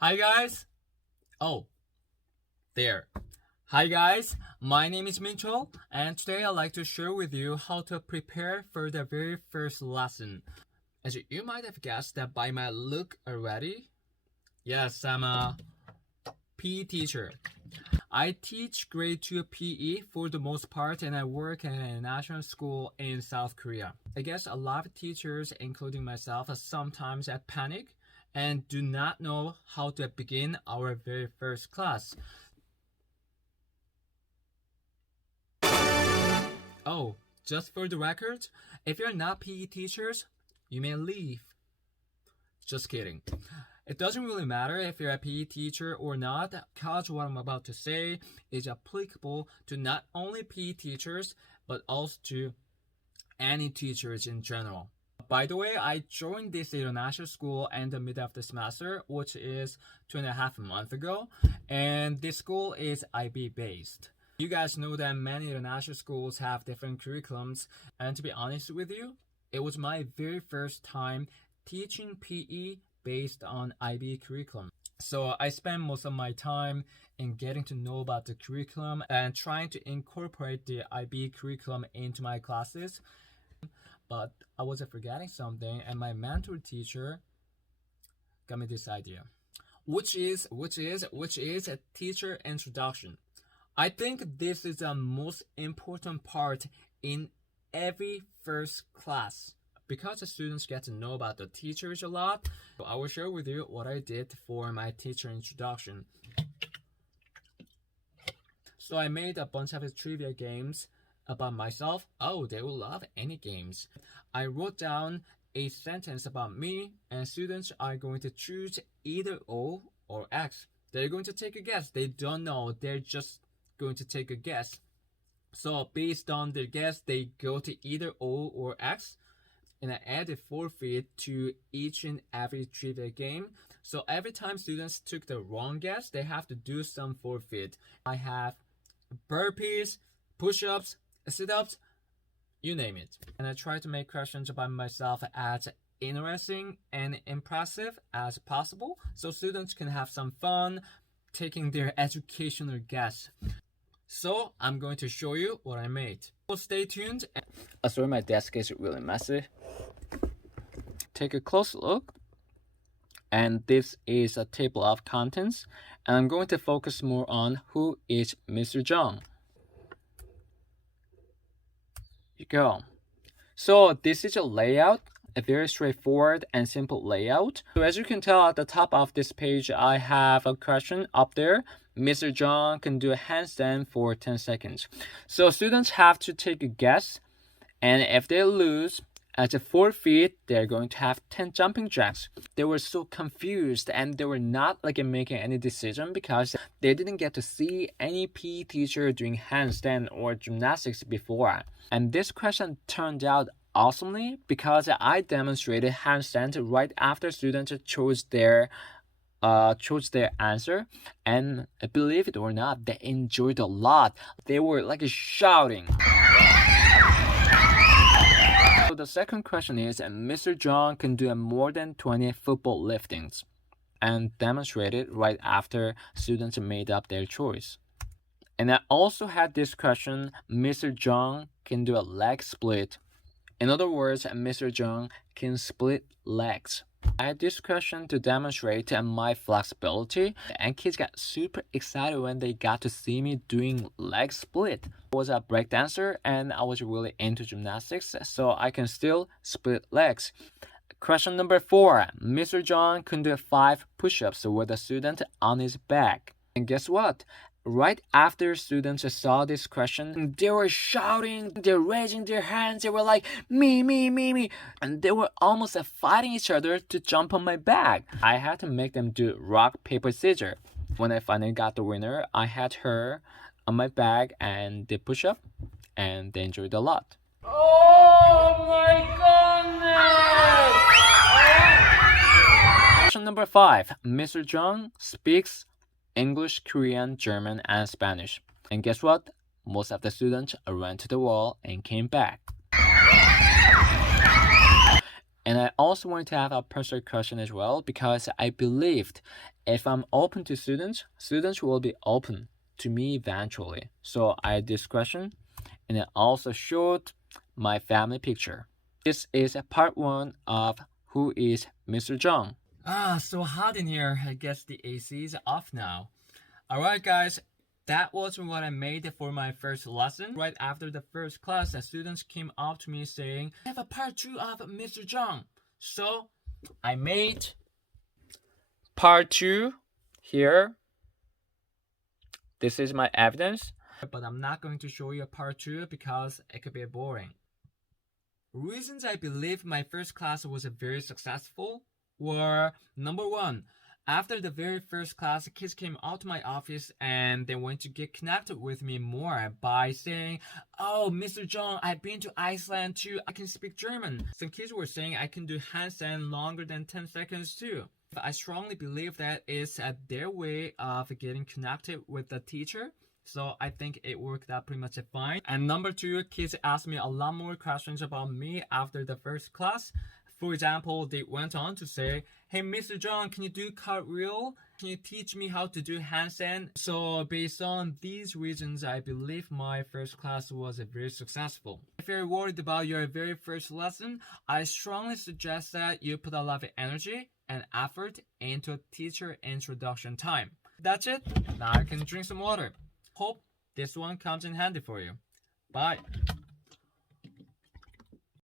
Hi guys. Oh, there. Hi guys, my name is Mincho, and today I'd like to share with you how to prepare for the very first lesson. As you might have guessed that by my look already, yes, I'm a PE teacher. I teach grade 2 PE for the most part, and I work at a national school in South Korea. I guess a lot of teachers, including myself, sometimes panic and do not know how to begin our very first class. Oh, just for the record, if you're not PE teachers, you may leave. Just kidding. It doesn't really matter if you're a PE teacher or not, because what I'm about to say is applicable to not only PE teachers, but also to any teachers in general. By the way, I joined this international school in the middle of the semester, which is 2.5 months ago, and this school is IB based. You guys know that many international schools have different curriculums, and to be honest with you, it was my very first time teaching PE based on IB curriculum. So I spent most of my time in getting to know about the curriculum and trying to incorporate the IB curriculum into my classes. But I was forgetting something, and my mentor teacher got me this idea, which is a teacher introduction. I think this is the most important part in every first class because the students get to know about the teachers a lot. So I will share with you what I did for my teacher introduction. So I made a bunch of trivia games about myself. Oh, they will love any games. I wrote down a sentence about me, and students are going to choose either O or X. They're going to take a guess. They don't know. They're just going to take a guess. So based on their guess, they go to either O or X. And I add a forfeit to each and every trivia game. So every time students took the wrong guess, they have to do some forfeit. I have burpees, push-ups, sit-ups, you name it. And I try to make questions about myself as interesting and impressive as possible, so students can have some fun taking their educational guess. So I'm going to show you what I made. So stay tuned. Sorry, my desk is really messy. Take a close look. And this is a table of contents. And I'm going to focus more on who is Mr. Zhang. You go. So this is a layout, a very straightforward and simple layout. So as you can tell at the top of this page, I have a question up there. Mr. Zhang can do a handstand for 10 seconds. So students have to take a guess, and if they lose, as a forfeit, they're going to have 10 jumping jacks. They were so confused, and they were not making any decision because they didn't get to see any PE teacher doing handstand or gymnastics before. And this question turned out awesomely because I demonstrated handstand right after students chose their answer, and believe it or not, they enjoyed a lot. They were shouting. So the second question is, Mr. Zhang can do more than 20 football liftings, and demonstrated right after students made up their choice. And I also had this question, Mr. Zhang can do a leg split. In other words, Mr. Zhang can split legs. I had this question to demonstrate my flexibility, and kids got super excited when they got to see me doing leg split. I was a breakdancer and I was really into gymnastics, so I can still split legs. Question number 4. Mr. Zhang can do 5 push-ups with a student on his back. And guess what? Right after students saw this question, they were shouting, they're raising their hands, they were like, me, me, me, me. And they were almost fighting each other to jump on my back. I had to make them do rock, paper, scissors. When I finally got the winner, I had her on my back and they push up, and they enjoyed a lot. Oh my goodness! Question number 5. Mr. Zhang speaks English, Korean, German, and Spanish. And guess what? Most of the students ran to the wall and came back. And I also want to have a personal question as well, because I believed if I'm open to students, students will be open to me eventually. So I had this question, and I also showed my family picture. This is part 1 of Who is Mr. Zhang? So hot in here. I guess the AC is off now. Alright guys, that was what I made for my first lesson. Right after the first class, the students came up to me saying, I have a part 2 of Mr. Zhang. So I made part 2 here. This is my evidence. But I'm not going to show you a part 2 because it could be boring. Reasons I believe my first class was very successful were, number 1, after the very first class, kids came out to my office and they want to get connected with me more by saying, oh, Mr. Zhang, I've been to Iceland too, I can speak German. Some kids were saying I can do handstand longer than 10 seconds too. I strongly believe that is their way of getting connected with the teacher. So I think it worked out pretty much fine. And number 2, kids asked me a lot more questions about me after the first class. For example, they went on to say, hey, Mr. Zhang, can you do cartwheel? Can you teach me how to do handstand? So based on these reasons, I believe my first class was very successful. If you're worried about your very first lesson, I strongly suggest that you put a lot of energy and effort into teacher introduction time. That's it. Now I can drink some water. Hope this one comes in handy for you. Bye.